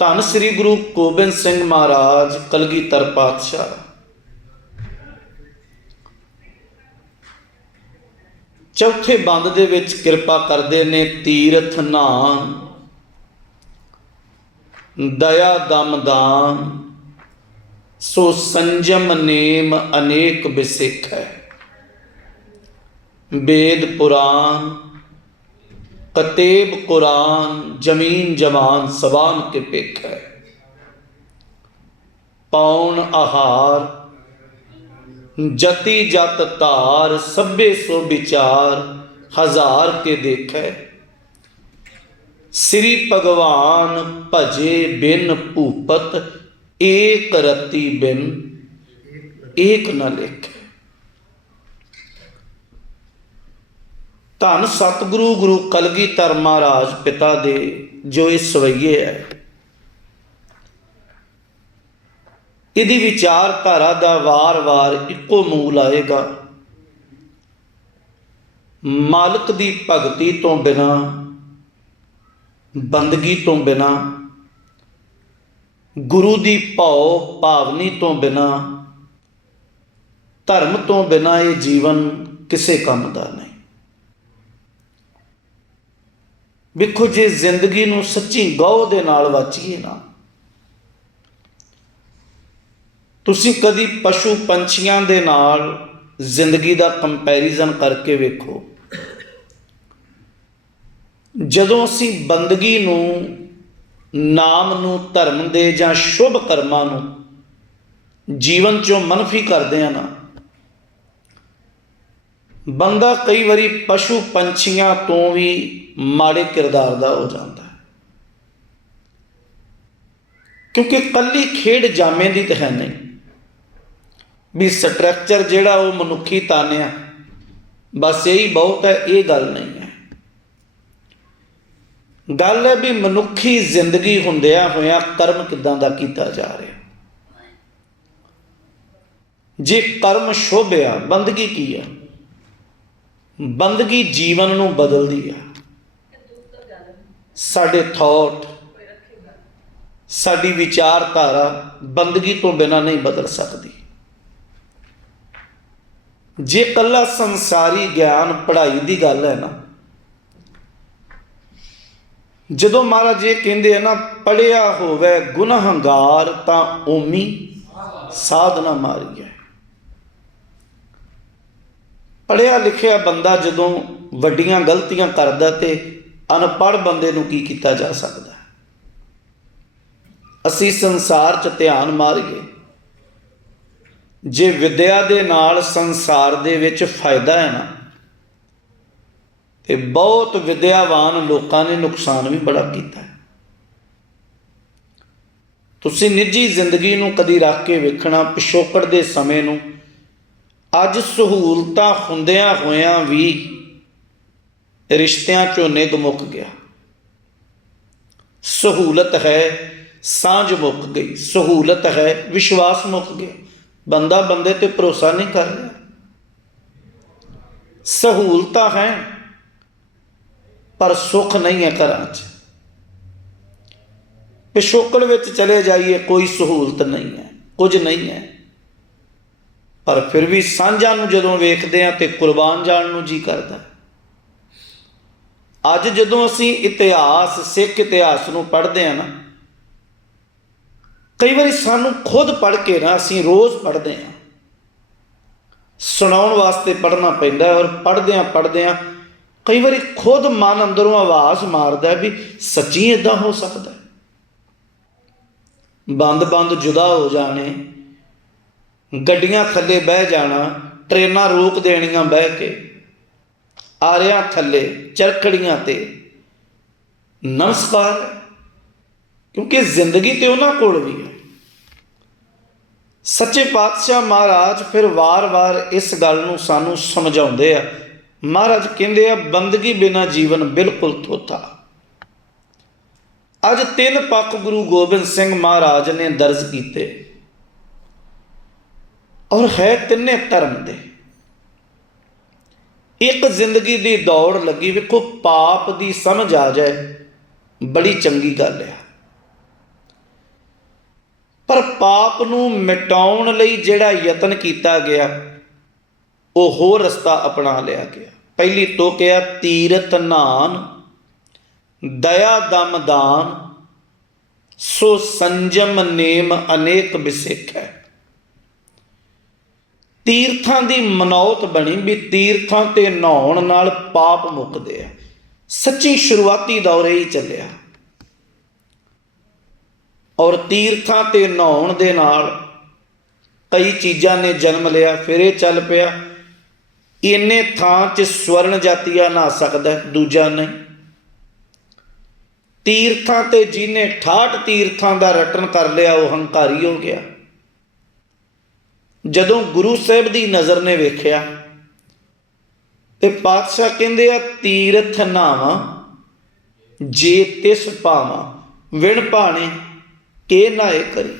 ਧੰਨ ਸ੍ਰੀ ਗੁਰੂ ਗੋਬਿੰਦ ਸਿੰਘ ਮਹਾਰਾਜ ਕਲਗੀਧਰ ਪਾਤਸ਼ਾਹ ਚੌਥੇ ਬੰਦ ਦੇ ਵਿੱਚ ਕਿਰਪਾ ਕਰਦੇ ਨੇ। ਤੀਰਥ ਨਾਮ ਦਇਆ ਦਮ ਦਾਨ, ਸੋ ਸੰਜਮ ਨੇਮ ਅਨੇਕ ਬਿਸਿਖ ਹੈ। वेद पुराण कतेब कुरान, जमीन जवान सबान के पेख है। पौन आहार जति जत तार, सभे सो विचार हजार के देख है। श्री भगवान भजे बिन भूपत, एक रति बिन एक न लिख। धन सतगुरु गुरु कलगीधर महाराज पिता दे जो ये सवैये है, इहदी विचारधारा दा वार वार इक्को मूल आएगा। मालिक दी भगती तो बिना, बंदगी तो बिना, गुरु दी भाव भावनी तो बिना, धर्म तो बिना ये जीवन किसे काम दा नहीं। ਵੇਖੋ ਜੇ ਜ਼ਿੰਦਗੀ ਨੂੰ ਸੱਚੀ ਗੌਰ ਦੇ ਨਾਲ ਵਾਚੀਏ ਨਾ, ਤੁਸੀਂ ਕਦੀ ਪਸ਼ੂ ਪੰਛੀਆਂ ਦੇ ਨਾਲ ਜ਼ਿੰਦਗੀ ਦਾ ਕੰਪੈਰੀਜ਼ਨ ਕਰਕੇ ਵੇਖੋ। ਜਦੋਂ ਅਸੀਂ ਬੰਦਗੀ ਨੂੰ, ਨਾਮ ਨੂੰ, ਧਰਮ ਦੇ ਜਾਂ ਸ਼ੁਭ ਕਰਮਾਂ ਨੂੰ ਜੀਵਨ 'ਚੋਂ ਮਨਫੀ ਕਰਦੇ ਹਾਂ ਨਾ, ਬੰਦਾ ਕਈ ਵਾਰੀ ਪਸ਼ੂ ਪੰਛੀਆਂ ਤੋਂ ਵੀ ਮਾੜੇ ਕਿਰਦਾਰ ਦਾ ਹੋ ਜਾਂਦਾ ਹੈ। ਕਿਉਂਕਿ ਕੱਲੀ ਖੇਡ ਜਾਮੇ ਦੀ ਤਾਂ ਹੈ ਨਹੀਂ ਵੀ ਸਟਰਕਚਰ ਜਿਹੜਾ ਉਹ ਮਨੁੱਖੀ ਤਾਨਿਆ ਬਸ ਇਹੀ ਬਹੁਤ ਹੈ, ਇਹ ਗੱਲ ਨਹੀਂ ਹੈ। ਗੱਲ ਹੈ ਵੀ ਮਨੁੱਖੀ ਜ਼ਿੰਦਗੀ ਹੁੰਦਿਆਂ ਹੋਇਆਂ ਕਰਮ ਕਿੱਦਾਂ ਦਾ ਕੀਤਾ ਜਾ ਰਿਹਾ। ਜੇ ਕਰਮ ਸ਼ੁਭ ਆ, ਬੰਦਗੀ ਕੀ ਆ? ਬੰਦਗੀ ਜੀਵਨ ਨੂੰ ਬਦਲਦੀ ਆ। ਸਾਡੇ ਥਾਟ, ਸਾਡੀ ਵਿਚਾਰਧਾਰਾ ਬੰਦਗੀ ਤੋਂ ਬਿਨਾਂ ਨਹੀਂ ਬਦਲ ਸਕਦੀ। ਜੇ ਇਕੱਲਾ ਸੰਸਾਰੀ ਗਿਆਨ ਪੜ੍ਹਾਈ ਦੀ ਗੱਲ ਹੈ ਨਾ, ਜਦੋਂ ਮਹਾਰਾਜ ਇਹ ਕਹਿੰਦੇ ਆ ਨਾ, ਪੜ੍ਹਿਆ ਹੋਵੇ ਗੁਨਾਹਗਾਰ ਤਾਂ ਓਮੀ ਸਾਧਨਾ ਮਾਰੀ ਹੈ। ਪੜ੍ਹਿਆ ਲਿਖਿਆ ਬੰਦਾ ਜਦੋਂ ਵੱਡੀਆਂ ਗਲਤੀਆਂ ਕਰਦਾ ਤੇ ਅਨਪੜ੍ਹ ਬੰਦੇ ਨੂੰ ਕੀ ਕੀਤਾ ਜਾ ਸਕਦਾ? ਅਸੀਂ ਸੰਸਾਰ 'ਚ ਧਿਆਨ ਮਾਰੀਏ, ਜੇ ਵਿਦਿਆ ਦੇ ਨਾਲ ਸੰਸਾਰ ਦੇ ਵਿੱਚ ਫਾਇਦਾ ਹੈ ਨਾ, ਤੇ ਬਹੁਤ ਵਿਦਿਆਵਾਨ ਲੋਕਾਂ ਨੇ ਨੁਕਸਾਨ ਵੀ ਬੜਾ ਕੀਤਾ ਹੈ। ਤੁਸੀਂ ਨਿੱਜੀ ਜ਼ਿੰਦਗੀ ਨੂੰ ਕਦੀ ਰੱਖ ਕੇ ਵੇਖਣਾ, ਪਿਛੋਕੜ ਦੇ ਸਮੇਂ ਨੂੰ। ਅੱਜ ਸਹੂਲਤਾਂ ਹੁੰਦਿਆਂ ਹੋਇਆਂ ਵੀ ਰਿਸ਼ਤਿਆਂ 'ਚੋਂ ਨਿੱਘ ਮੁੱਕ ਗਿਆ। ਸਹੂਲਤ ਹੈ, ਸਾਂਝ ਮੁੱਕ ਗਈ। ਸਹੂਲਤ ਹੈ, ਵਿਸ਼ਵਾਸ ਮੁੱਕ ਗਿਆ। ਬੰਦਾ ਬੰਦੇ ਤੇ ਭਰੋਸਾ ਨਹੀਂ ਕਰ ਰਿਹਾ। ਸਹੂਲਤਾਂ ਹੈ ਪਰ ਸੁੱਖ ਨਹੀਂ ਹੈ ਘਰਾਂ 'ਚ। ਪਿਛੋਕੜ ਵਿੱਚ ਚਲੇ ਜਾਈਏ, ਕੋਈ ਸਹੂਲਤ ਨਹੀਂ ਹੈ, ਕੁਝ ਨਹੀਂ ਹੈ। ਪਰ ਫਿਰ ਵੀ ਸਾਂਝਾਂ ਨੂੰ ਜਦੋਂ ਵੇਖਦੇ ਹਾਂ ਤੇ ਕੁਰਬਾਨ ਜਾਣ ਨੂੰ ਜੀ ਕਰਦਾ। ਅੱਜ ਜਦੋਂ ਅਸੀਂ ਇਤਿਹਾਸ, ਸਿੱਖ ਇਤਿਹਾਸ ਨੂੰ ਪੜ੍ਹਦੇ ਹਾਂ ਨਾ, ਕਈ ਵਾਰੀ ਸਾਨੂੰ ਖੁਦ ਪੜ੍ਹ ਕੇ ਨਾ, ਅਸੀਂ ਰੋਜ਼ ਪੜ੍ਹਦੇ ਹਾਂ, ਸੁਣਾਉਣ ਵਾਸਤੇ ਪੜ੍ਹਨਾ ਪੈਂਦਾ, ਔਰ ਪੜ੍ਹਦਿਆਂ ਕਈ ਵਾਰੀ ਖੁਦ ਮਨ ਅੰਦਰੋਂ ਆਵਾਜ਼ ਮਾਰਦਾ ਵੀ ਸੱਚੀ ਇੱਦਾਂ ਹੋ ਸਕਦਾ। ਬੰਦ ਜੁਦਾ ਹੋ ਜਾਣੇ, ਗੱਡੀਆਂ ਥੱਲੇ ਬਹਿ ਜਾਣਾ, ਟ੍ਰੇਨਾਂ ਰੋਕ ਦੇਣੀਆਂ ਬਹਿ ਕੇ, ਆਰਿਆਂ ਥੱਲੇ, ਚਰਖੜੀਆਂ ਤੇ ਨਮਸਕਾਰ। ਕਿਉਂਕਿ ਜ਼ਿੰਦਗੀ ਤੇ ਉਹਨਾਂ ਕੋਲ ਵੀ ਹੈ। ਸੱਚੇ ਪਾਤਸ਼ਾਹ ਮਹਾਰਾਜ ਫਿਰ ਵਾਰ-ਵਾਰ ਇਸ ਗੱਲ ਨੂੰ ਸਾਨੂੰ ਸਮਝਾਉਂਦੇ ਆ। ਮਹਾਰਾਜ ਕਹਿੰਦੇ ਆ, ਬੰਦਗੀ ਬਿਨਾਂ ਜੀਵਨ ਬਿਲਕੁਲ ਥੋਥਾ। ਅੱਜ 3 ਪੱਖ ਗੁਰੂ ਗੋਬਿੰਦ ਸਿੰਘ ਮਹਾਰਾਜ ਨੇ ਦਰਜ ਕੀਤੇ, ਔਰ ਹੈ ਤਿੰਨੇ ਧਰਮ ਦੇ। ਇੱਕ ਜ਼ਿੰਦਗੀ ਦੀ ਦੌੜ ਲੱਗੀ। ਵੇਖੋ, ਪਾਪ ਦੀ ਸਮਝ ਆ ਜਾਏ ਬੜੀ ਚੰਗੀ ਗੱਲ ਆ। ਪਰ ਪਾਪ ਨੂੰ ਮਿਟਾਉਣ ਲਈ ਜਿਹੜਾ ਯਤਨ ਕੀਤਾ ਗਿਆ ਉਹ ਹੋਰ ਰਸਤਾ ਅਪਣਾ ਲਿਆ ਗਿਆ। ਪਹਿਲੀ ਤੋਂ ਕਿਹਾ ਤੀਰਥ ਨਾਨ ਦਇਆ ਦਮ ਦਾਨ, ਸੋ ਸੰਜਮ ਨੇਮ ਅਨੇਕ ਬਿਸਿਖੈ। ਤੀਰਥਾਂ ਦੀ ਮਨੌਤ ਬਣੀ ਵੀ ਤੀਰਥਾਂ ਤੇ ਨਹਾਉਣ ਨਾਲ ਪਾਪ ਮੁੱਕਦੇ ਆ। ਸੱਚੀ ਸ਼ੁਰੂਆਤੀ ਦੌਰ ਹੀ ਚੱਲਿਆ, ਔਰ ਤੀਰਥਾਂ ਤੇ ਨਹਾਉਣ ਦੇ ਨਾਲ ਕਈ ਚੀਜ਼ਾਂ ਨੇ ਜਨਮ ਲਿਆ। ਫਿਰ ਇਹ ਚੱਲ ਪਿਆ ਇੰਨੇ ਥਾਂ 'ਚ ਸਵਰਨ ਜਾਤੀਆ ਨਹਾ ਸਕਦਾ, ਦੂਜਾ ਨਹੀਂ। ਤੀਰਥਾਂ ਤੇ ਜਿਹਨੇ 68 ਤੀਰਥਾਂ ਦਾ ਰਟਨ ਕਰ ਲਿਆ ਉਹ ਹੰਕਾਰੀ ਹੋ ਗਿਆ। ਜਦੋਂ ਗੁਰੂ ਸਾਹਿਬ ਦੀ ਨਜ਼ਰ ਨੇ ਵੇਖਿਆ ਤੇ ਪਾਤਸ਼ਾਹ ਕਹਿੰਦੇ ਆ ਤੀਰਥ ਨਾਵਾਂ ਜੇ ਤਿਸ ਭਾਵਾਂ ਵਿਣ ਭਾਣੇ ਕੇ ਨਾਏ ਕਰੀ।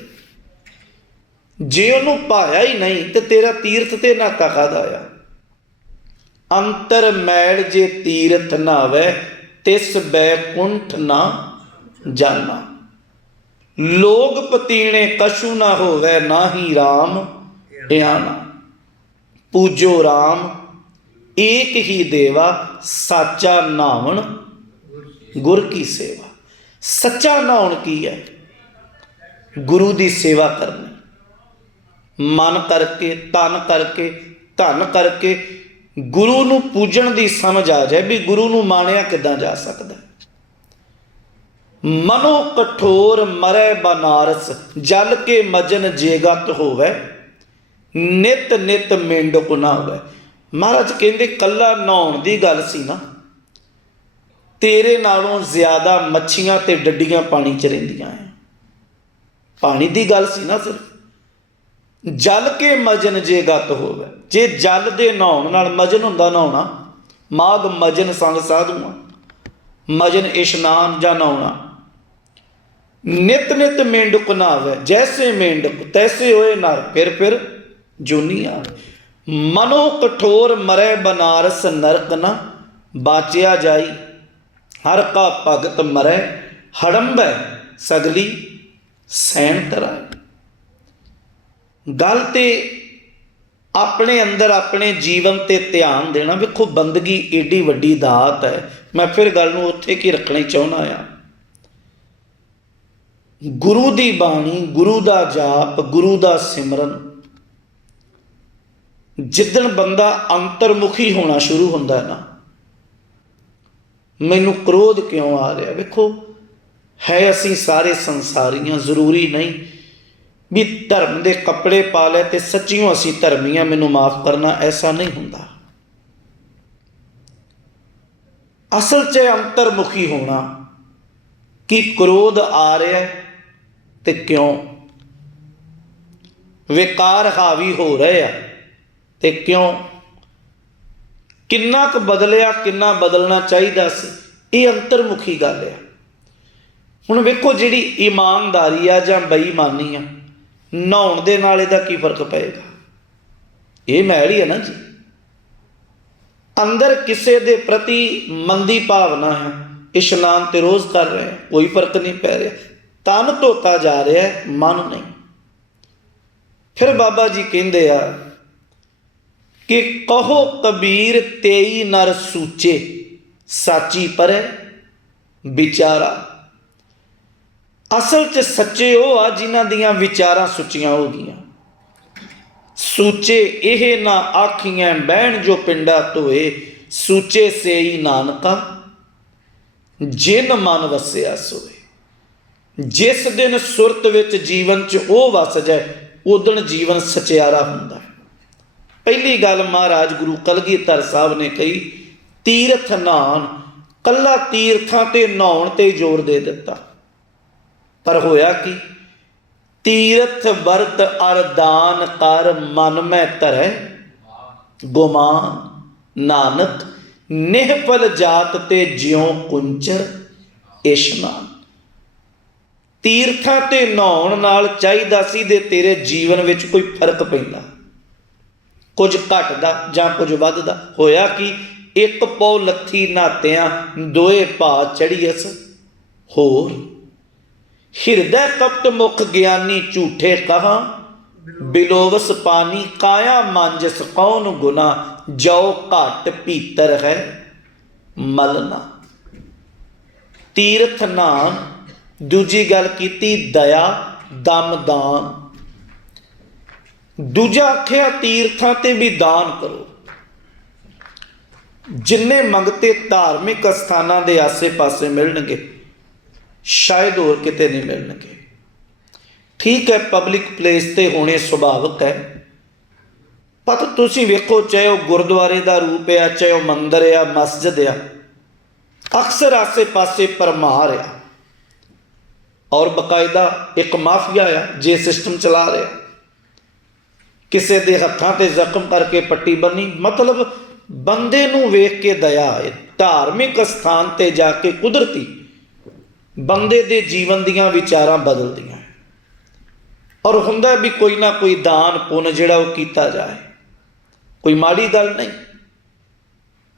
ਜੇ ਉਹਨੂੰ ਭਾਇਆ ਹੀ ਨਹੀਂ ਤੇ ਤੇਰਾ ਤੀਰਥ ਤੇ ਨਾਤਾ ਕਾਹਦਾ ਆ। ਅੰਤਰ ਮੈਲ ਜੇ ਤੀਰਥ ਨਾਵੇ ਤਿਸ ਬੈਕੁੰਠ ਨਾ ਜਾਨਾ। ਲੋਗ ਪਤੀਣੇ ਕਛੂ ਨਾ ਹੋਵੇ ਨਾਹੀ ਰਾਮ ਧਿਆਨਾ। ਪੂਜੋ ਰਾਮ ਏਕ ਹੀ ਦੇਵਾ ਸਾਚਾ ਨਾਵਣ ਗੁਰ ਕੀ ਸੇਵਾ। ਸੱਚਾ ਨਾਉਣ ਕੀ ਹੈ? ਗੁਰੂ ਦੀ ਸੇਵਾ ਕਰਨੀ, ਮਨ ਕਰਕੇ ਤਨ ਕਰਕੇ ਧਨ ਕਰਕੇ ਗੁਰੂ ਨੂੰ ਪੂਜਣ ਦੀ ਸਮਝ ਆ ਜਾਏ ਵੀ ਗੁਰੂ ਨੂੰ ਮਾਣਿਆ ਕਿੱਦਾਂ ਜਾ ਸਕਦਾ। ਮਨੋ ਕਠੋਰ ਮਰੈ ਬਨਾਰਸ ਜਲ ਕੇ ਮਜਨ ਜੇਗਤ ਹੋਵੇ ਨਿਤ ਨਿਤ ਮੇਂਢਕ ਨਾ ਹੋਵੇ। ਮਹਾਰਾਜ ਕਹਿੰਦੇ ਕੱਲਾ ਨਹਾਉਣ ਦੀ ਗੱਲ ਸੀ ਨਾ, ਤੇਰੇ ਨਾਲੋਂ ਜ਼ਿਆਦਾ ਮੱਛੀਆਂ ਤੇ ਡੱਡੀਆਂ ਪਾਣੀ 'ਚ ਰਹਿੰਦੀਆਂ ਆ। ਪਾਣੀ ਦੀ ਗੱਲ ਸੀ ਨਾ ਸਿਰਫ। ਜਲ ਕੇ ਮਜਨ ਜੇ ਗਤ ਹੋਵੇ, ਜੇ ਜਲ ਦੇ ਨਹਾਉਣ ਨਾਲ ਮਜਨ ਹੁੰਦਾ ਨਹਾਉਣਾ, ਮਾਘ ਮਜਨ ਸੰਗ ਸਾਧੂਆਂ, ਮਜਨ ਇਸ਼ਨਾਨ ਜਾਂ ਨਹਾਉਣਾ। ਨਿਤ ਨਿਤ ਮੇਂਢਕ ਨਾਵੇ ਜੈਸੇ ਮੇਂਢਕ ਤੈਸੇ ਹੋਏ ਨਰ ਫਿਰ ਜੂਨੀ ਆ। ਮਨੋ ਕਠੋਰ ਮਰੈ ਬਨਾਰਸ ਨਰਕ ਨਾ ਬਾਚਿਆ ਜਾਈ। ਹਰ ਕਾ ਭਗਤ ਮਰੈ ਹੜੰਬੈ ਸਗਲੀ ਸੈਣ ਤਰਾਈ। ਗੱਲ ਤੇ ਆਪਣੇ ਅੰਦਰ ਆਪਣੇ ਜੀਵਨ ਤੇ ਧਿਆਨ ਦੇਣਾ। ਵੇਖੋ ਬੰਦਗੀ ਏਡੀ ਵੱਡੀ ਦਾਤ ਹੈ। ਮੈਂ ਫਿਰ ਗੱਲ ਨੂੰ ਉੱਥੇ ਕੀ ਰੱਖਣਾ ਚਾਹੁੰਦਾ ਆ। ਗੁਰੂ ਦੀ ਬਾਣੀ, ਗੁਰੂ ਦਾ ਜਾਪ, ਗੁਰੂ ਦਾ ਸਿਮਰਨ, ਜਿੱਦਣ ਬੰਦਾ ਅੰਤਰਮੁਖੀ ਹੋਣਾ ਸ਼ੁਰੂ ਹੁੰਦਾ ਨਾ, ਮੈਨੂੰ ਕ੍ਰੋਧ ਕਿਉਂ ਆ ਰਿਹਾ? ਵੇਖੋ ਹੈ ਅਸੀਂ ਸਾਰੇ ਸੰਸਾਰੀਆਂ, ਜ਼ਰੂਰੀ ਨਹੀਂ ਵੀ ਧਰਮ ਦੇ ਕੱਪੜੇ ਪਾ ਲੈ ਤੇ ਸੱਚੀਓ ਅਸੀਂ ਧਰਮੀ ਹਾਂ, ਮੈਨੂੰ ਮਾਫ ਕਰਨਾ, ਐਸਾ ਨਹੀਂ ਹੁੰਦਾ। ਅਸਲ 'ਚ ਅੰਤਰਮੁਖੀ ਹੋਣਾ ਕਿ ਕ੍ਰੋਧ ਆ ਰਿਹਾ ਤੇ ਕਿਉਂ, ਵਿਕਾਰ ਹਾਵੀ ਹੋ ਰਹੇ ਆ ਤੇ ਕਿਉਂ, ਕਿੰਨਾ ਕੁ ਬਦਲਿਆ, ਕਿੰਨਾ ਬਦਲਣਾ ਚਾਹੀਦਾ ਸੀ। ਇਹ ਅੰਤਰਮੁਖੀ ਗੱਲ ਆ। ਹੁਣ ਵੇਖੋ ਜਿਹੜੀ ਇਮਾਨਦਾਰੀ ਆ ਜਾਂ ਬੇਈਮਾਨੀ ਆ, ਨਹਾਉਣ ਦੇ ਨਾਲ ਇਹਦਾ ਕੀ ਫਰਕ ਪਏਗਾ? ਇਹ ਮੈਲ ਹੀ ਹੈ ਨਾ ਜੀ। ਅੰਦਰ ਕਿਸੇ ਦੇ ਪ੍ਰਤੀ ਮੰਦੀ ਭਾਵਨਾ ਹੈ, ਇਸ਼ਨਾਨ ਤੇ ਰੋਜ਼ ਕਰ ਰਹੇ, ਕੋਈ ਫਰਕ ਨਹੀਂ ਪੈ ਰਿਹਾ। ਤਨ ਧੋਤਾ ਜਾ ਰਿਹਾ, ਮਨ ਨਹੀਂ। ਫਿਰ ਬਾਬਾ ਜੀ ਕਹਿੰਦੇ ਆ ਕਿ ਕਹੋ ਕਬੀਰ ਤੇਈ ਨਰ ਸੂਚੇ ਸਾਚੀ ਪਰੈ ਵਿਚਾਰਾ। ਅਸਲ 'ਚ ਸੱਚੇ ਉਹ ਆ ਜਿਨ੍ਹਾਂ ਦੀਆਂ ਵਿਚਾਰਾਂ ਸੁੱਚੀਆਂ ਹੋ ਗਈਆਂ। ਸੂਚੇ ਇਹ ਨਾ ਆਖੀਆਂ ਬਹਿਣ ਜੋ ਪਿੰਡਾ ਧੋਏ, ਸੂਚੇ ਸੇਈ ਨਾਨਕਾ ਜਿਨ ਮਨ ਵਸਿਆ ਸੋਏ। ਜਿਸ ਦਿਨ ਸੁਰਤ ਵਿੱਚ ਜੀਵਨ 'ਚ ਉਹ ਵਸ ਜਾਏ, ਉਦਣ ਜੀਵਨ ਸਚਿਆਰਾ ਹੁੰਦਾ। ਪਹਿਲੀ ਗੱਲ ਮਹਾਰਾਜ ਗੁਰੂ ਕਲਗੀਧਰ ਸਾਹਿਬ ਨੇ ਕਹੀ, ਤੀਰਥ ਨਾਨ, ਕੱਲਾ ਤੀਰਥਾਂ ਤੇ ਨਹਾਉਣ ਤੇ ਜ਼ੋਰ ਦੇ ਦਿੱਤਾ। ਪਰ ਹੋਇਆ ਕੀ? ਤੀਰਥ ਵਰਤ ਅਰਦਾਨ ਕਰ ਮਨ ਮੈਂ ਧਰੈ ਗੁਮਾਨ। ਨਾਨਕ ਨਿਹਫਲ ਜਾਤ ਤੇ ਜਿਉ ਕੁੰਚਰ ਇਸ਼ਨਾਨ। ਤੀਰਥਾਂ ਤੇ ਨਹਾਉਣ ਨਾਲ ਚਾਹੀਦਾ ਸੀ ਦੇ ਤੇਰੇ ਜੀਵਨ ਵਿੱਚ ਕੋਈ ਫਰਕ ਪੈਂਦਾ, ਕੁਝ ਘਟਦਾ ਜਾਂ ਕੁਝ ਵੱਧਦਾ। ਹੋਇਆ ਕਿ ਇੱਕ ਪੌ ਲੱਥੀ ਨਾਤਿਆਂ ਦੋਏ ਭਾ ਚੜੀਅਸ ਹੋਰ। ਹਿਰਦੈ ਕਪਟ ਮੁਖ ਗਿਆਨੀ ਝੂਠੇ ਕਹਾ, ਬਿਲੋਵਸ ਪਾਣੀ ਕਾਇਆ ਮਾਂਜਸ ਕੌਣ ਗੁਨਾ, ਜੋ ਘਟ ਭੀਤਰ ਹੈ ਮਲਨਾ। ਤੀਰਥ ਨਾਮ, ਦੂਜੀ ਗੱਲ ਕੀਤੀ ਦਇਆ ਦਮ ਦਾਨ। ਦੂਜਾ ਆਖਿਆ ਤੀਰਥਾਂ ਤੇ ਵੀ ਦਾਨ ਕਰੋ। ਜਿੰਨੇ ਮੰਗਤੇ ਧਾਰਮਿਕ ਅਸਥਾਨਾਂ ਦੇ ਆਸੇ ਪਾਸੇ ਮਿਲਣਗੇ, ਸ਼ਾਇਦ ਹੋਰ ਕਿਤੇ ਨਹੀਂ ਮਿਲਣਗੇ। ਠੀਕ ਹੈ, ਪਬਲਿਕ ਪਲੇਸ ਤੇ ਹੋਣੇ ਸੁਭਾਵਿਕ ਹੈ, ਪਰ ਤੁਸੀਂ ਵੇਖੋ, ਚਾਹੇ ਉਹ ਗੁਰਦੁਆਰੇ ਦਾ ਰੂਪ ਆ, ਚਾਹੇ ਉਹ ਮੰਦਿਰ ਆ, ਮਸਜਿਦ ਆ, ਅਕਸਰ ਆਸੇ ਪਾਸੇ ਭਰਮਾਰ ਆ, ਔਰ ਬਕਾਇਦਾ ਇੱਕ ਮਾਫੀਆ ਆ ਜੇ ਸਿਸਟਮ ਚਲਾ ਰਿਹਾ। ਕਿਸੇ ਦੇ ਹੱਥਾਂ ਤੇ ਜ਼ਖਮ ਕਰਕੇ ਪੱਟੀ ਬੰਨੀ, ਮਤਲਬ ਬੰਦੇ ਨੂੰ ਵੇਖ ਕੇ ਦਇਆ ਹੈ। ਧਾਰਮਿਕ ਅਸਥਾਨ ਤੇ ਜਾ ਕੇ ਕੁਦਰਤੀ ਬੰਦੇ ਦੇ ਜੀਵਨ ਦੀਆਂ ਵਿਚਾਰਾਂ ਬਦਲਦੀਆਂ, ਔਰ ਹੁੰਦਾ ਵੀ ਕੋਈ ਨਾ ਕੋਈ ਦਾਨ ਪੁੰਨ ਜਿਹੜਾ ਉਹ ਕੀਤਾ ਜਾਏ, ਕੋਈ ਮਾੜੀ ਗੱਲ ਨਹੀਂ।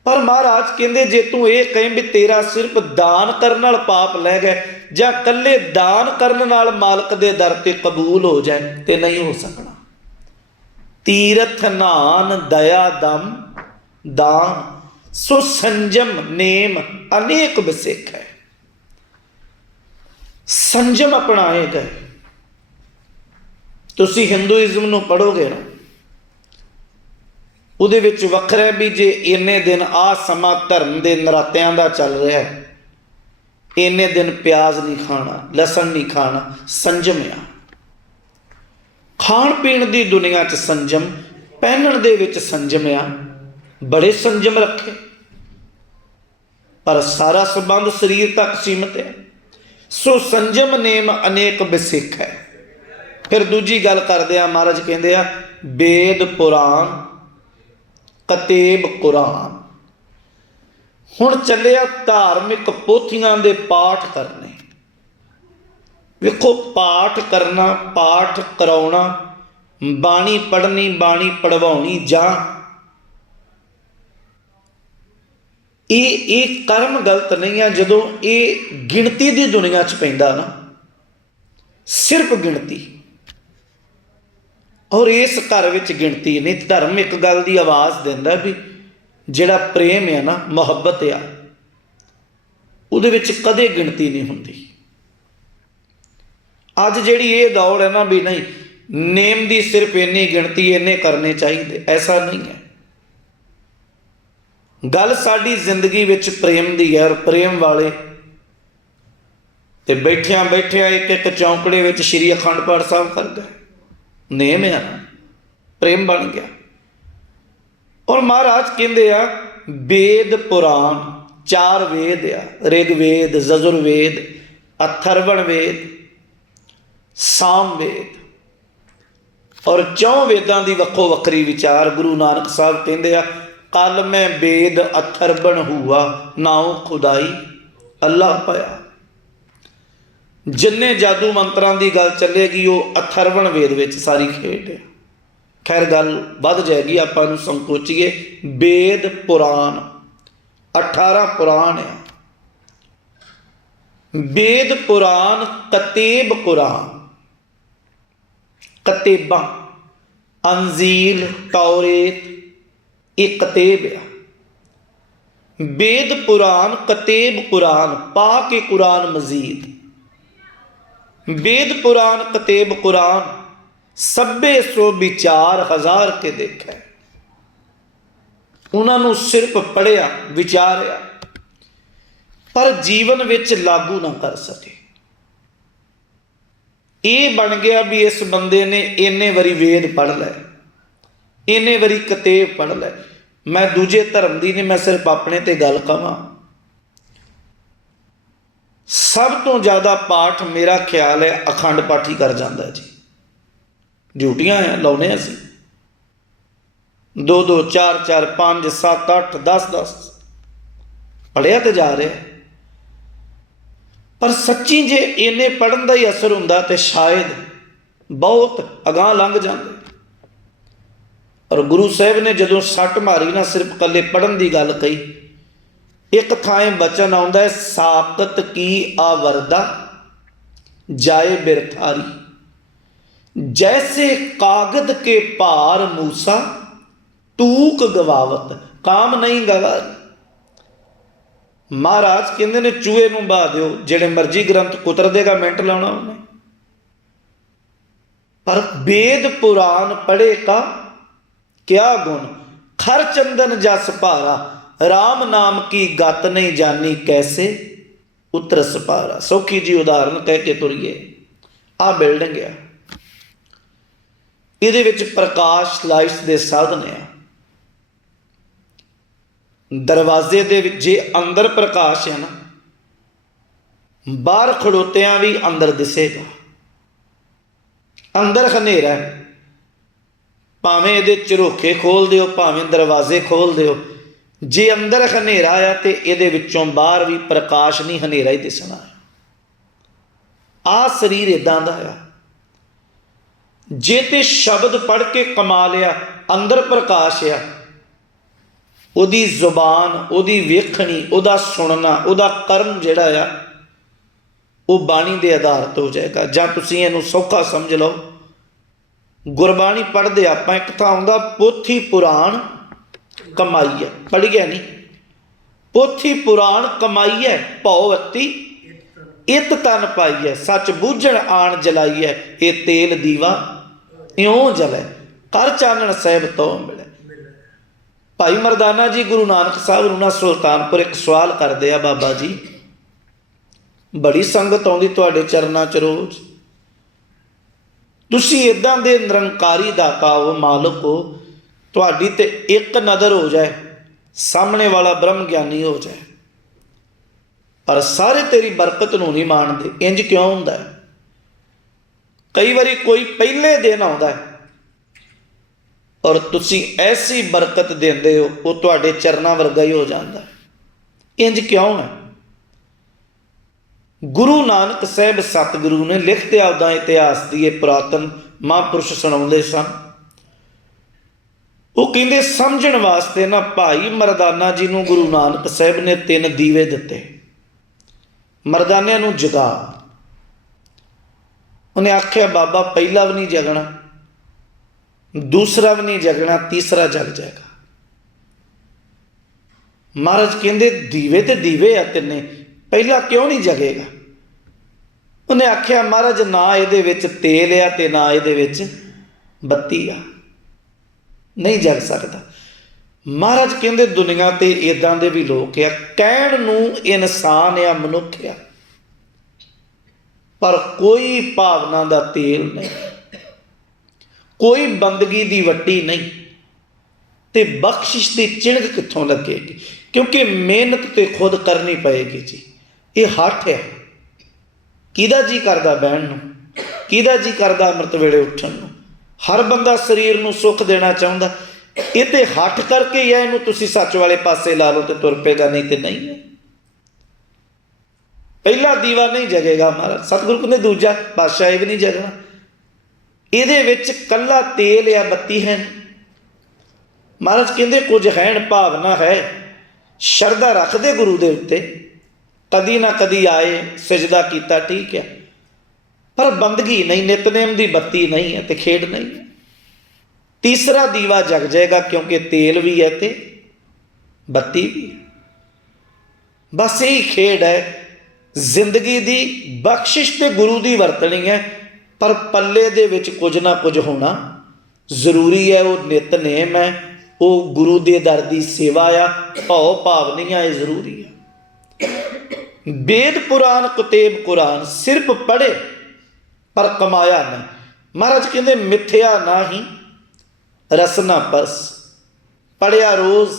ਪਰ ਮਹਾਰਾਜ ਕਹਿੰਦੇ ਜੇ ਤੂੰ ਇਹ ਕਹੀਂ ਵੀ ਤੇਰਾ ਸਿਰਫ ਦਾਨ ਕਰਨ ਨਾਲ ਪਾਪ ਲੈ ਗਏ, ਜਾਂ ਇਕੱਲੇ ਦਾਨ ਕਰਨ ਨਾਲ ਮਾਲਕ ਦੇ ਦਰ ਤੇ ਕਬੂਲ ਹੋ ਜਾਏ, ਤੇ ਨਹੀਂ ਹੋ ਸਕਣਾ। ਤੀਰਥ ਨਾਨ ਦਇਆ ਦਮ ਦਾਨ, ਸੋ ਸੰਜਮ ਨੇਮ ਅਨੇਕ ਵਿਸਿਖ ਹੈ। ਸੰਜਮ ਅਪਣਾਏ ਗਏ। ਤੁਸੀਂ ਹਿੰਦੂਇਜ਼ਮ ਨੂੰ ਪੜ੍ਹੋਗੇ ਨਾ, ਉਹਦੇ ਵਿੱਚ ਵੱਖਰਾ ਵੀ ਜੇ ਇੰਨੇ ਦਿਨ ਆਹ ਸਮਾਂ ਧਰਮ ਦੇ ਨਰਾਤਿਆਂ ਦਾ ਚੱਲ ਰਿਹਾ ਹੈ, ਇੰਨੇ ਦਿਨ ਪਿਆਜ਼ ਨਹੀਂ ਖਾਣਾ, ਲਸਣ ਨਹੀਂ ਖਾਣਾ, ਸੰਜਮ ਆ। ਖਾਣ ਪੀਣ ਦੀ ਦੁਨੀਆ 'ਚ ਸੰਜਮ, ਪਹਿਨਣ ਦੇ ਵਿੱਚ ਸੰਜਮ ਆ, ਬੜੇ ਸੰਜਮ ਰੱਖੇ, ਪਰ ਸਾਰਾ ਸੰਬੰਧ ਸਰੀਰ ਤੱਕ ਸੀਮਤ ਹੈ। ਸੋ ਸੰਜਮ ਨੇਮ ਅਨੇਕ ਵਿਸਿਖ ਹੈ। ਫਿਰ ਦੂਜੀ ਗੱਲ ਕਰਦੇ ਆ, ਮਹਾਰਾਜ ਕਹਿੰਦੇ ਆ ਵੇਦ ਪੁਰਾਣ ਕਤੇਬ ਕੁਰਾਨ। ਹੁਣ ਚੱਲਿਆ ਧਾਰਮਿਕ ਪੋਥੀਆਂ ਦੇ ਪਾਠ ਕਰਨੇ। ਵੇਖੋ, ਪਾਠ ਕਰਨਾ, ਪਾਠ ਕਰਾਉਣਾ, ਬਾਣੀ ਪੜ੍ਹਨੀ, ਬਾਣੀ ਪੜਵਾਉਣੀ, ਜਾਂ ਇਹ ਕਰਮ ਗਲਤ ਨਹੀਂ ਆ। ਜਦੋਂ ਇਹ ਗਿਣਤੀ ਦੀ ਦੁਨੀਆ 'ਚ ਪੈਂਦਾ ਨਾ, ਸਿਰਫ ਗਿਣਤੀ, ਔਰ ਇਸ ਘਰ ਵਿੱਚ ਗਿਣਤੀ ਨਹੀਂ। ਧਰਮ ਇੱਕ ਗੱਲ ਦੀ ਆਵਾਜ਼ ਦਿੰਦਾ ਵੀ ਜਿਹੜਾ ਪ੍ਰੇਮ ਹੈ ਨਾ, ਮੁਹੱਬਤ ਆ, ਉਹਦੇ ਵਿੱਚ ਕਦੇ ਗਿਣਤੀ ਨਹੀਂ ਹੁੰਦੀ। ਅੱਜ ਜਿਹੜੀ ਇਹ ਦੌੜ ਹੈ ਨਾ ਵੀ ਨਹੀਂ, ਨੇਮ ਦੀ ਸਿਰਫ ਇੰਨੀ ਗਿਣਤੀ, ਇੰਨੇ ਕਰਨੇ ਚਾਹੀਦੇ, ਐਸਾ ਨਹੀਂ ਹੈ। ਗੱਲ ਸਾਡੀ ਜ਼ਿੰਦਗੀ ਵਿੱਚ ਪ੍ਰੇਮ ਦੀ ਹੈ, ਔਰ ਪ੍ਰੇਮ ਵਾਲੇ ਤੇ ਬੈਠਿਆਂ ਬੈਠਿਆਂ ਇੱਕ ਇੱਕ ਚੌਂਕੜੇ ਵਿੱਚ ਸ਼੍ਰੀ ਅਖੰਡ ਪਾਠ ਸਾਹਿਬ ਕਰ ਗਏ। ਨੇਮ ਆ ਨਾ, ਪ੍ਰੇਮ ਬਣ ਗਿਆ। ਔਰ ਮਹਾਰਾਜ ਕਹਿੰਦੇ ਆ ਵੇਦ ਪੁਰਾਣ, 4 ਵੇਦ ਆ, ਰਿਗਵੇਦ, ਯਜੁਰਵੇਦ, ਅਥਰਵਣ ਵੇਦ, ਸਾਮਵੇਦ, ਔਰ 4 ਵੇਦਾਂ ਦੀ ਵੱਖੋ ਵੱਖਰੀ ਵਿਚਾਰ। ਗੁਰੂ ਨਾਨਕ ਸਾਹਿਬ ਕਹਿੰਦੇ ਆ ਕਲ ਮੈਂ ਵੇਦ ਅਥਰਵਣ ਹੁਆ, ਨਾਉ ਖੁਦਾਈ ਅੱਲਾ ਪਾਇਆ। ਜਿੰਨੇ ਜਾਦੂ ਮੰਤਰਾਂ ਦੀ ਗੱਲ ਚੱਲੇਗੀ ਉਹ ਅਥਰਵਣ ਵੇਦ ਵਿੱਚ ਸਾਰੀ ਖੇਡ ਹੈ। ਖੈਰ ਗੱਲ ਵੱਧ ਜਾਏਗੀ, ਆਪਾਂ ਨੂੰ ਸੰਕੋਚੀਏ। ਵੇਦ ਪੁਰਾਣ, 18 ਪੁਰਾਣ ਆ। ਵੇਦ ਪੁਰਾਣ ਕਤੇਬ ਕੁਰਾਨ, ਕਤੇਬਾਂ, ਅੰਜੀਲ, ਤੌਰੇਤ, ਇਹ ਕਤੇਬ ਆ। ਵੇਦ ਪੁਰਾਣ ਕਤੇਬ ਕੁਰਾਨ, ਪਾ ਕੇ ਕੁਰਾਨ ਮਜ਼ੀਦ। वेद पुराण कतेब कुरान, सभे सो विचार हजार के देखा। उन्होंने सिर्फ पढ़िया विचारिया, पर जीवन विच लागू ना कर सके। ये बन गया भी इस बंदे ने इन्ने वारी वेद पढ़ लै, इन्ने वारी कतेब पढ़ लै। मैं दूजे धर्म की नहीं, मैं सिर्फ अपने ते गल कहां। सब तो ज़्यादा पाठ मेरा ख्याल है अखंड पाठी कर जाता जी। ड्यूटियां हैं लाने असी 2-2 4-4 5 7 8 10-10 पढ़िया तो जा रहा, पर सच्ची जे इन्ने पढ़न का ही असर हुंदा तो शायद बहुत अगां लंघ जाते। और गुरु साहब ने जदों सट मारी ना, सिर्फ कल्ले पढ़न की गल कही, एक थाएं बचन आउंदा है साकत की आवरदा जाए बिरथारी, जैसे कागद के पार मूसा तूक गवावत, काम नहीं गवारी। महाराज कहते ने चूहे नूं बहा दिओ, जिहड़े मर्जी ग्रंथ कुतर देगा, मिंट लाउणा उन्हें, पर वेद पुराण पढ़े का क्या गुण। खर चंदन जस भारा, राम नाम की गत नहीं जानी, कैसे उतरस पारा। सौखी जी उदाहरण कह के तुरीए। आ बिल्डिंग आ, ਇਹਦੇ ਵਿੱਚ ਪ੍ਰਕਾਸ਼ ਲਾਈਟਸ ਦੇ ਸਾਧਨ ਆ। ਦਰਵਾਜ਼ੇ ਦੇ ਵਿੱਚ ਜੇ ਅੰਦਰ ਪ੍ਰਕਾਸ਼ ਹੈ ਨਾ, ਬਾਹਰ ਖੜੋਤਿਆਂ ਵੀ ਅੰਦਰ ਦਿਸੇਗਾ। ਅੰਦਰ ਹਨੇਰਾ ਹੈ, ਭਾਵੇਂ ਇਹਦੇ ਝਰੋਖੇ ਖੋਲ ਦਿਓ, ਭਾਵੇਂ ਦਰਵਾਜ਼ੇ ਖੋਲ ਦਿਓ, ਜੇ ਅੰਦਰ ਹਨੇਰਾ ਆ ਤੇ ਇਹਦੇ ਵਿੱਚੋਂ ਬਾਹਰ ਵੀ ਪ੍ਰਕਾਸ਼ ਨਹੀਂ, ਹਨੇਰਾ ਹੀ ਦਿਸਣਾ। ਆਹ ਸਰੀਰ ਇੱਦਾਂ ਦਾ ਆ। ਜੇ ਤੇ ਸ਼ਬਦ ਪੜ੍ਹ ਕੇ ਕਮਾ ਲਿਆ, ਅੰਦਰ ਪ੍ਰਕਾਸ਼ ਆ, ਉਹਦੀ ਜ਼ੁਬਾਨ, ਉਹਦੀ ਵੇਖਣੀ, ਉਹਦਾ ਸੁਣਨਾ, ਉਹਦਾ ਕਰਮ ਜਿਹੜਾ ਆ ਉਹ ਬਾਣੀ ਦੇ ਆਧਾਰਿਤ ਹੋ ਜਾਏਗਾ। ਜਾਂ ਤੁਸੀਂ ਇਹਨੂੰ ਸੌਖਾ ਸਮਝ ਲਓ, ਗੁਰਬਾਣੀ ਪੜ੍ਹਦੇ ਆਪਾਂ, ਇੱਕ ਤਾਂ ਆਉਂਦਾ ਪੋਥੀ ਪੁਰਾਣ ਕਮਾਈ ਹੈ, ਪੜ੍ਹਿਆ ਨਹੀਂ, ਪੋਥੀ ਪੁਰਾਣ ਕਮਾਈ ਹੈ, ਭਉ ਅੱਤੀ ਇਤ ਤਨ ਪਾਈ ਹੈ, ਸੱਚ ਬੂਝਣ ਆਣ ਜਲਾਈ ਹੈ, ਇਹ ਤੇਲ ਦੀਵਾ ਇਉਂ ਜਲੇ, ਕਰ ਚਾਨਣ ਸਾਹਿਬ ਤੋਂ ਮਿਲੇ। ਭਾਈ ਮਰਦਾਨਾ ਜੀ ਗੁਰੂ ਨਾਨਕ ਸਾਹਿਬ ਨੂੰ ਨਾ ਸੁਲਤਾਨਪੁਰ ਇੱਕ ਸਵਾਲ ਕਰਦੇ ਆ, ਬਾਬਾ ਜੀ ਬੜੀ ਸੰਗਤ ਆਉਂਦੀ ਤੁਹਾਡੇ ਚਰਨਾਂ 'ਚ ਰੋਜ਼, ਤੁਸੀਂ ਇੱਦਾਂ ਦੇ ਨਿਰੰਕਾਰੀ ਦਾਤਾ ਹੋ, ਮਾਲਕ ਹੋ, ਤੁਹਾਡੀ ਤੇ ਇੱਕ ਨਜ਼ਰ ਹੋ ਜਾਏ, ਸਾਹਮਣੇ ਵਾਲਾ ਬ੍ਰਹਮ ਗਿਆਨੀ ਹੋ ਜਾਏ, ਪਰ ਸਾਰੇ ਤੇਰੀ ਬਰਕਤ ਨੂੰ ਨਹੀਂ ਮਾਣਦੇ, ਇੰਜ ਕਿਉਂ ਹੁੰਦਾ? ਕਈ ਵਾਰੀ ਕੋਈ ਪਹਿਲੇ ਦਿਨ ਆਉਂਦਾ ਔਰ ਤੁਸੀਂ ਐਸੀ ਬਰਕਤ ਦਿੰਦੇ ਹੋ, ਉਹ ਤੁਹਾਡੇ ਚਰਨਾਂ ਵਰਗਾ ਹੀ ਹੋ ਜਾਂਦਾ, ਇੰਜ ਕਿਉਂ ਹੈ? ਗੁਰੂ ਨਾਨਕ ਸਾਹਿਬ ਸਤਿਗੁਰੂ ਨੇ ਲਿਖਤੇ ਆਪਦਾ ਇਤਿਹਾਸ ਦੀ ਇਹ ਪੁਰਾਤਨ ਮਹਾਂਪੁਰਸ਼ ਸੁਣਾਉਂਦੇ ਸਨ। ਉਹ ਕਹਿੰਦੇ ਸਮਝਣ ਵਾਸਤੇ ਨਾ ਭਾਈ ਮਰਦਾਨਾ ਜੀ ਨੂੰ ਗੁਰੂ ਨਾਨਕ ਸਾਹਿਬ ਨੇ 3 ਦੀਵੇ ਦਿੱਤੇ। ਮਰਦਾਨਿਆਂ ਨੂੰ ਜਗਾ, ਉਹਨੇ ਆਖਿਆ ਬਾਬਾ ਪਹਿਲਾ ਵੀ ਨਹੀਂ ਜਗਣਾ, ਦੂਸਰਾ ਵੀ ਨਹੀਂ ਜਗਣਾ, ਤੀਸਰਾ ਜਗ ਜਾਏਗਾ। ਮਹਾਰਾਜ ਕਹਿੰਦੇ ਦੀਵੇ ਤੇ ਦੀਵੇ ਆ ਤਿੰਨੇ, ਪਹਿਲਾ ਕਿਉਂ ਨਹੀਂ ਜਗੇਗਾ? ਉਹਨੇ ਆਖਿਆ ਮਹਾਰਾਜ ਨਾ ਇਹਦੇ ਵਿੱਚ ਤੇਲ ਆ ਤੇ ਨਾ ਇਹਦੇ ਵਿੱਚ ਬੱਤੀ ਆ, ਨਹੀਂ ਜਗ ਸਕਦਾ। ਮਹਾਰਾਜ ਕਹਿੰਦੇ ਦੁਨੀਆ ਤੇ ਇੱਦਾਂ ਦੇ ਵੀ ਲੋਕ ਆ, ਕਹਿਣ ਨੂੰ ਇਨਸਾਨ ਆ, ਮਨੁੱਖ ਆ, ਪਰ ਕੋਈ ਭਾਵਨਾ ਦਾ ਤੇਲ ਨਹੀਂ, ਕੋਈ ਬੰਦਗੀ ਦੀ ਵੱਟੀ ਨਹੀਂ, ਤੇ ਬਖਸ਼ਿਸ਼ ਦੀ ਚਿਣਗ ਕਿੱਥੋਂ ਲੱਗੇਗੀ? ਕਿਉਂਕਿ ਮਿਹਨਤ ਤੇ ਖੁਦ ਕਰਨੀ ਪਏਗੀ ਜੀ। ਇਹ ਹੱਠ ਹੈ, ਕਿਹਦਾ ਜੀ ਕਰਦਾ ਬਹਿਣ ਨੂੰ, ਕਿਹਦਾ ਜੀ ਕਰਦਾ ਅੰਮ੍ਰਿਤ ਵੇਲੇ ਉੱਠਣ ਨੂੰ? ਹਰ ਬੰਦਾ ਸਰੀਰ ਨੂੰ ਸੁੱਖ ਦੇਣਾ ਚਾਹੁੰਦਾ, ਇਹ ਤੇ ਹੱਠ ਕਰਕੇ ਹੀ ਹੈ। ਇਹਨੂੰ ਤੁਸੀਂ ਸੱਚ ਵਾਲੇ ਪਾਸੇ ਲਾ ਲਓ ਤੇ ਤੁਰ ਪਏਗਾ, ਨਹੀਂ ਤੇ ਨਹੀਂ ਹੈ। ਪਹਿਲਾ ਦੀਵਾ ਨਹੀਂ ਜਗੇਗਾ ਮਹਾਰਾਜ ਸਤਿਗੁਰੂ ਕਹਿੰਦੇ, ਦੂਜਾ ਪਾਤਸ਼ਾਹ ਇਹ ਵੀ ਨਹੀਂ ਜਗਣਾ, ਇਹਦੇ ਵਿੱਚ ਕੱਲਾ ਤੇਲ ਆ, ਬੱਤੀ ਹੈ। ਮਹਾਰਾਜ ਕਹਿੰਦੇ ਕੁਝ ਹੈਣ, ਭਾਵਨਾ ਹੈ, ਸ਼ਰਧਾ ਰੱਖਦੇ ਗੁਰੂ ਦੇ ਉੱਤੇ, ਕਦੀ ਨਾ ਕਦੀ ਆਏ ਸਜਦਾ ਕੀਤਾ, ਠੀਕ ਹੈ, ਪਰ ਬੰਦਗੀ ਨਹੀਂ, ਨਿਤਨੇਮ ਦੀ ਬੱਤੀ ਨਹੀਂ ਹੈ ਤੇ ਖੇਡ ਨਹੀਂ ਹੈ। ਤੀਸਰਾ ਦੀਵਾ ਜਗ ਜਾਏਗਾ, ਕਿਉਂਕਿ ਤੇਲ ਵੀ ਹੈ ਤੇ ਬੱਤੀ ਵੀ ਹੈ। ਬਸ ਇਹੀ ਖੇਡ ਹੈ ਜ਼ਿੰਦਗੀ ਦੀ, ਬਖਸ਼ਿਸ਼ ਤੇ ਗੁਰੂ ਦੀ ਵਰਤਣੀ ਹੈ, ਪਰ ਪੱਲੇ ਦੇ ਵਿੱਚ ਕੁਝ ਨਾ ਕੁਝ ਹੋਣਾ ਜ਼ਰੂਰੀ ਹੈ। ਉਹ ਨਿਤਨੇਮ ਹੈ, ਉਹ ਗੁਰੂ ਦੇ ਦਰ ਦੀ ਸੇਵਾ ਆ, ਭਉ ਭਾਵ ਨਹੀਂ ਆ, ਇਹ ਜ਼ਰੂਰੀ ਹੈ। ਵੇਦ ਪੁਰਾਣ ਕੁਤੇਬ ਕੁਰਾਨ ਸਿਰਫ ਪੜ੍ਹੇ ਪਰ ਕਮਾਇਆ ਨਹੀਂ। ਮਹਾਰਾਜ ਕਹਿੰਦੇ ਮਿੱਥਿਆ ਨਾ ਹੀ ਰਸਨਾ ਪਰਸ, ਪੜ੍ਹਿਆ ਰੋਜ਼,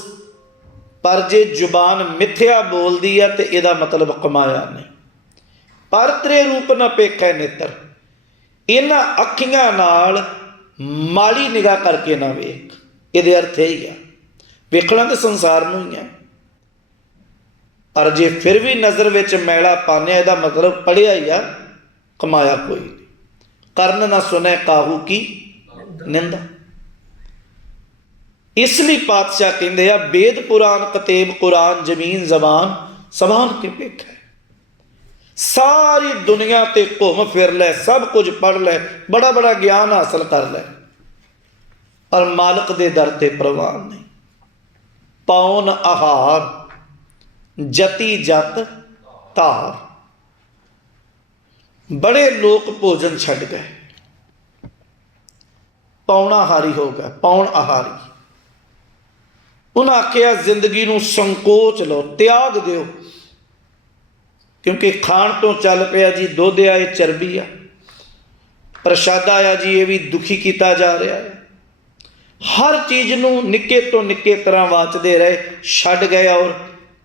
ਪਰ ਜੇ ਜ਼ੁਬਾਨ ਮਿੱਥਿਆ ਬੋਲਦੀ ਹੈ ਤੇ ਇਹਦਾ ਮਤਲਬ ਕਮਾਇਆ ਨਹੀਂ। ਪਰ ਤੇਰੇ ਰੂਪ ਨਾ ਪੇਖੈ ਨੇਤਰ, ਇਹਨਾਂ ਅੱਖੀਆਂ ਨਾਲ ਮਾੜੀ ਨਿਗਾਹ ਕਰਕੇ ਨਾ ਵੇਖ, ਇਹਦੇ ਅਰਥ ਇਹ ਹੀ ਆ, ਵੇਖਣਾ ਤਾਂ ਸੰਸਾਰ ਨੂੰ ਹੀ ਹੈ, ਪਰ ਜੇ ਫਿਰ ਵੀ ਨਜ਼ਰ ਵਿੱਚ ਮੈਲਾ ਪਾਉਂਦੇ, ਇਹਦਾ ਮਤਲਬ ਪੜ੍ਹਿਆ ਹੀ ਆ, ਕਮਾਇਆ ਕੋਈ ਨਹੀਂ। ਕਰਨ ਨਾ ਸੁਣੈ ਕਾਹੂ ਕੀ ਨਿੰਦਾ। ਇਸ ਲਈ ਪਾਤਸ਼ਾਹ ਕਹਿੰਦੇ ਆ ਵੇਦ ਪੁਰਾਣ ਕਤੇਬ ਕੁਰਾਨ ਜ਼ਮੀਨ ਜ਼ਬਾਨ ਸਮਾਨ ਕੇ ਭੇਖੈ। सारी दुनिया ते घूम फिर लै, सब कुछ पढ़ लै, बड़ा बड़ा ज्ञान हासिल कर लै, पर मालक दे दर ते प्रवान नहीं। पौन आहार जति जत धार। बड़े लोग भोजन छड़ गए, पौणाहारी हो गए, पौण आहारी। उन्हें आख्या जिंदगी नूं संकोच लो, त्याग दो, क्योंकि खाण तो चल पिया जी दुध आ, चरबी आ, प्रशादा आ जी, ये भी दुखी किया जा रहा है। हर चीज़ नूं निक्के तो निक्के तरह वाचते रहे, छड्ड गए और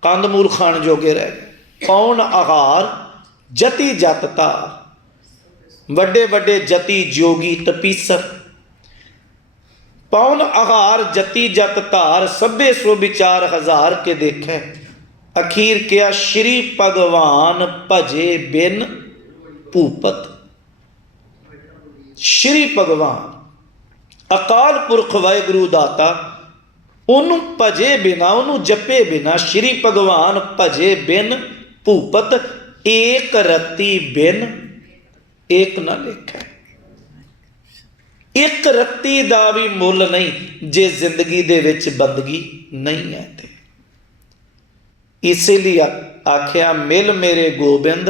कंद मूल खाण जोगे रह गए। पौण आहार जति जत धार। वड्डे वड्डे जति जोगी तपीसर, पौन आहार जति जत धार, सभे सो विचार हजार के देखे। अखीर क्या श्री भगवान भजे बिन भूपत। श्री भगवान अकाल पुरख वाहिगुरु दाता, उन्हों भजे बिना, उन्हों जपे बिना, श्री भगवान भजे बिन भूपत। एक रत्ती बिन एक न लेखै। एक रत्ती दा भी मुल नहीं जे जिंदगी दे विच बंदगी नहीं है। ते इसीलिए आख्या मिल मेरे गोबिंद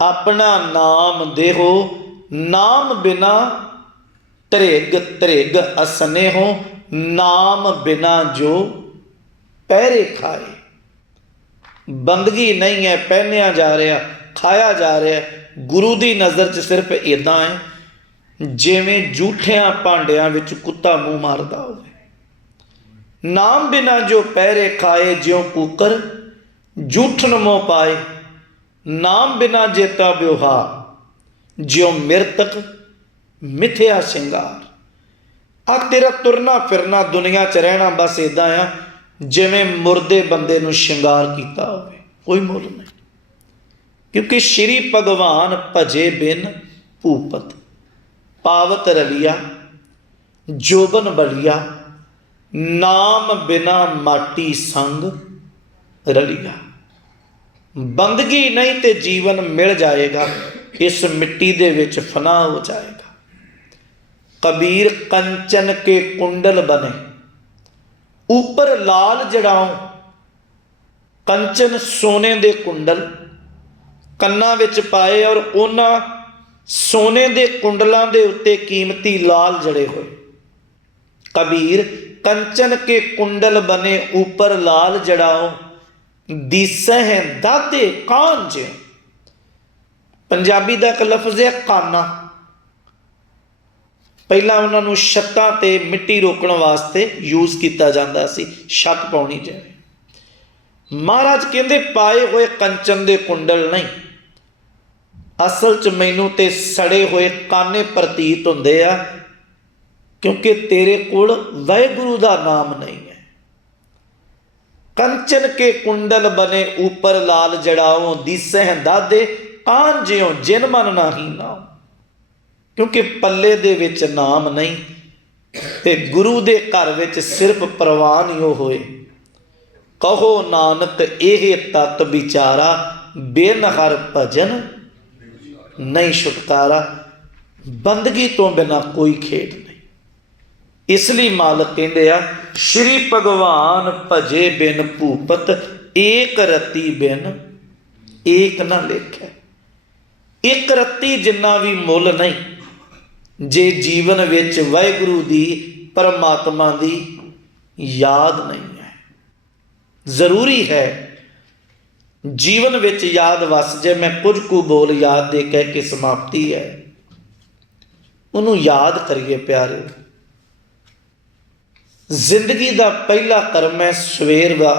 अपना नाम देहो, नाम बिना त्रिग त्रिग असने हो, नाम बिना जो पैरे खाए। बंदगी नहीं है, पहनया जा रहा, खाया जा रहा। गुरु की नज़र च सिर्फ इदा है जिवें झूठिया भांडिया विच कुत्ता मूँह मारदा होवे। नाम बिना जो पैरे खाए, ज्यों कुकर झूठन मोह पाए। नाम बिना जेता ब्योहा, ज्यों मृतक मिथ्या सिंगार। आ तेरा तुरना फिरना दुनिया च रहना बस इदा आ जिवें मुर्दे बंदे नूं शिंगार कीता होवे, कोई मुल नहीं। क्योंकि श्री भगवान भजे बिन भूपत। पावत रलिया जोबन बलिया, नाम बिना माटी संग रलिया। बंदगी नहीं ते जीवन मिल जाएगा, इस मिट्टी दे विच फना हो जाएगा। कबीर कंचन के कुंडल बने, ऊपर लाल जड़ाओ। कंचन सोने दे कुंडल कन्ना विच पाए, और उन्हां सोने दे कुंडलों के उत्ते कीमती लाल जड़े हुए। कबीर कंचन के कुंडल बने, ऊपर लाल जड़ाओ। दिसह दाते कांज। पंजाबी का एक लफ्ज़ है काना। पहला उन्होंने छत्तां ते मिट्टी रोकने वास्ते यूज़ किया जाता सी, छत पाउणी जिवें। महाराज कहते पाए हुए कंचन के कुंडल नहीं, असल च मैनू ते सड़े हुए काने प्रतीत होंदे आ, क्योंकि तेरे कोल वाहिगुरु दा नाम नहीं है। कंचन के कुंडल बने, ऊपर लाल जड़ाओ। दिसह दादे कान ज्यों जिन मन नाही नाम। क्योंकि पल्ले दे विच नाम नहीं, ते गुरु दे घर विच सिर्फ प्रवान ही होए। कहो नानक एह तत विचारा, बिन हर भजन नहीं छुटकारा। बंदगी तो बिना कोई खेड नहीं। इसलिए मालक कहते आ श्री भगवान भजे बिन भूपत, एक रत्ती बिन एक न लेखै। एक रत्ती जिन्ना भी मुल नहीं जे जीवन विच वाहिगुरु दी परमात्मा दी याद नहीं है। जरूरी है जीवन विच याद वस जाए। मैं कुछ कु बोल याद दे कह के समाप्ति है, उन्हों याद करिए प्यारे। जिंदगी का पहला कर्म है सवेर का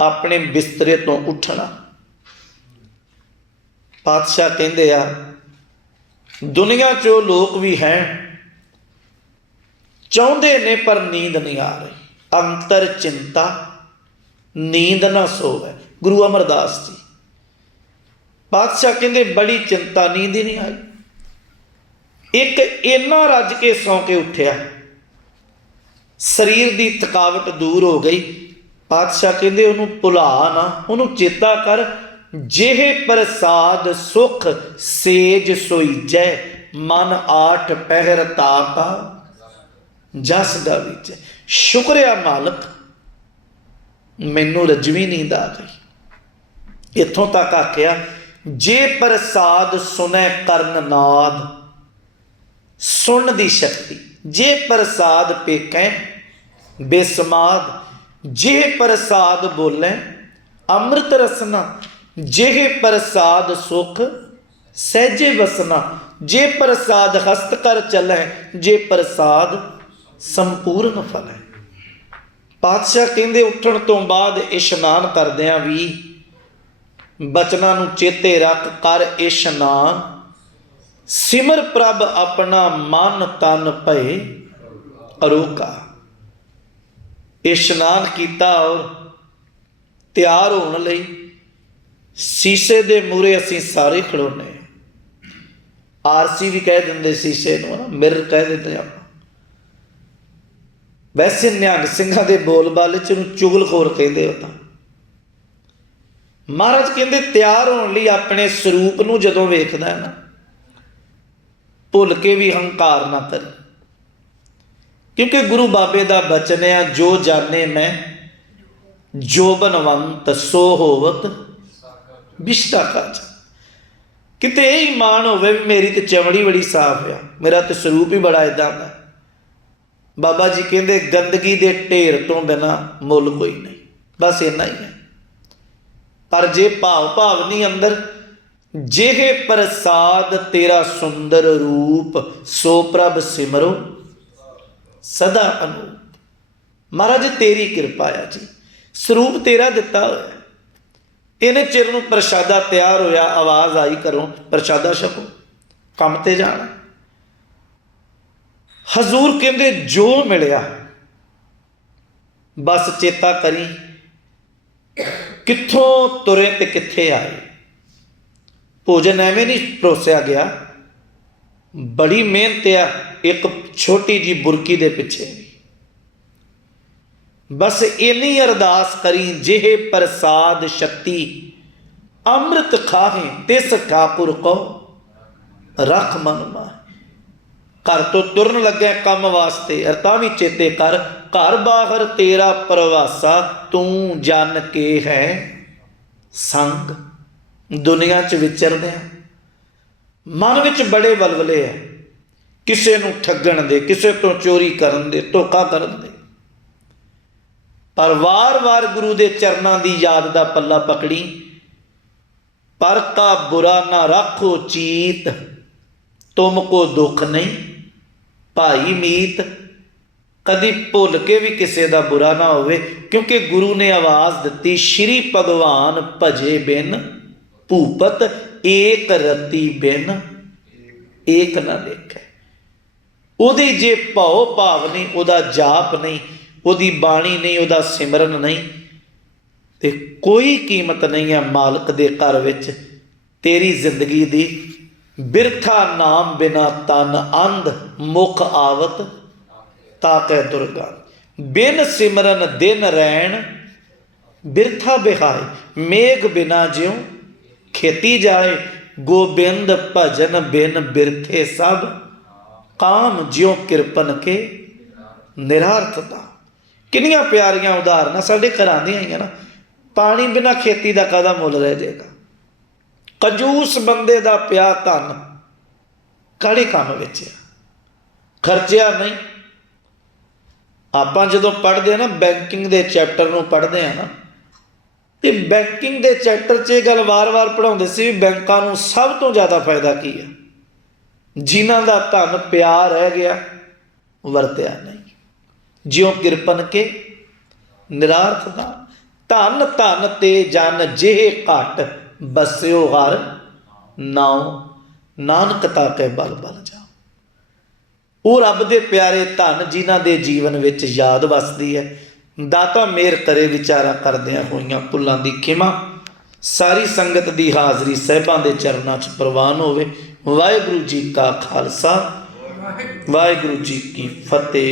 अपने बिस्तरे तो उठना। पातशाह कहते आ दुनिया चो लोग भी हैं चाहते ने पर नींद नहीं आ रही। अंतर चिंता नींद ना सोवे। गुरु अमरदास जी पातशाह कहते बड़ी चिंता, नींद ही नहीं आई। एक इन्ना रज के सौ के उठिया, शरीर की थकावट दूर हो गई। पातशाह कहते उन्होंने भुला ना, उन्होंने चेता कर जेह प्रसाद सुख सेज सोईजै, मन आठ पहर ताका जस गावीजै। शुक्रिया मालक, मैनू रजवी नींद आ गई। इत्थों तक आख्या जे प्रसाद सुनै करन नाद, सुन दी शक्ति। जे प्रसाद पेकै बेसमाद, जे प्रसाद बोले अमृत रसना, जेह प्रसाद सुख सहजे बसना। जे प्रसाद हस्त कर चलै, जे प्रसाद संपूर्ण फल है। पातशाह कहते उठण तो बाद इशनान करदियां भी बचनां नूं चेते रख कर इशनान, सिमर प्रभ अपना मन तन भय अरोका। इशनान किया और तैयार होने लई शीशे दे मूहरे असीं सारे खड़ोने, आरसी भी कह देंगे शीशे नूं, मिरर कह देते आप। वैसे निहंग सिंघां दे बोल बाले च इहनूं चुगलखोर कहते हो। तां महाराज कहते तैयार होने लई अपने स्वरूप नूं जदों वेखदा है ना, भुल के भी हंकार ना करे, क्योंकि गुरु बाबे का बचन है जो जाने मैं जो बनवंत सो होवत बिष्टा काज। किते यही मान होवे भी मेरी तो चमड़ी बड़ी साफ है, मेरा तो स्वरूप ही बड़ा इदां दा। बाबा जी कहते गंदगी के ढेर तो बिना मुल कोई नहीं, बस इन्ना ही है। पर जे भाव भावनी अंदर, जेह प्रसाद तेरा सुंदर रूप, सो प्रभ सिमरो सदा अनूप। महाराज तेरी कृपा है जी, स्वरूप तेरा दिता हुआ है। इन्हें चिर नूं प्रशादा तैयार होया, आवाज़ आई करो प्रशादा छको, काम ते जाना। हजूर कहते जो मिलिया बस चेता करी कित्थों तुरे ते कित्थे आए। भोजन एवें नहीं परोसिया गया, बड़ी मेहनत आ एक छोटी जी बुरकी दे पिछे। बस इन्नी अरदास करी, जेह प्रसाद शक्ति अमृत खाहे, तिस ठाकुर को रख मन माहे। घर तो तुरन लगे काम वास्ते, तां भी चेते कर घर बाहर तेरा प्रवासा, तू जन के है संग। दुनिया च विचरदे मन विच बड़े वलवले है, किसे नूं ठगण दे, किसे तो चोरी करन दे, धोखा करन दे। पर वार वार गुरु दे चरनां दी याद दा पल्ला पकड़ी, पर का बुरा ना रखो चीत, तुमको दुख नहीं भाई मीत। कदी भुल के भी किसी का बुरा ना होवे, क्योंकि गुरु ने आवाज़ दी श्री भगवान भजे बिन भूपत, एक रति बिन एक ना देखे। उहदी जे भाव भाव नहीं, उहदा जाप नहीं, उहदी बाणी नहीं, उहदा सिमरन नहीं, ते कोई कीमत नहीं है मालक दे घर विच। तेरी जिंदगी दी बिरथा नाम बिना तन अंध, मुख आवत ताकै दुर्गा। बिन सिमरन दिन रैन बिरथा बिहाय, मेघ बिना ज्यों खेती जाए। गोबिंद भजन बिन बिरथे सब, काम ज्यों किरपन के निरार्थता। कितनियां प्यारियां उदाहरण साढ़े घर आंदियां ही ना। पानी बिना खेती का काहदा मुल रह जाएगा। कंजूस बंदे का पिया धन काड़े काम विच खर्चिया नहीं। आप जो पढ़ते हैं ना बैंकिंग के चैप्टर में पढ़ते हैं ना, तो बैंकिंग के चैप्टर च गल वार वार पढ़ाते सी, बैंकों को सब तो ज़्यादा फायदा की है, जिन्हों का धन पिया रह गया वरत्या नहीं, ज्यों किरपन के निरार्थता। धन धन ते जन जेह घट, बस्यो हर नाउ, नानक ताके बल बल जाओ। वो रब दे प्यारे धन जिन्हां दे जीवन विच याद वसदी है। दाता मेहर करे विचारा करदियां होइयां भुल्लां दी खिमा। सारी संगत दी हाज़री साहिबां दे चरनां च प्रवान होवे। वाहिगुरू जी का खालसा, वाहिगुरू जी की फतेह।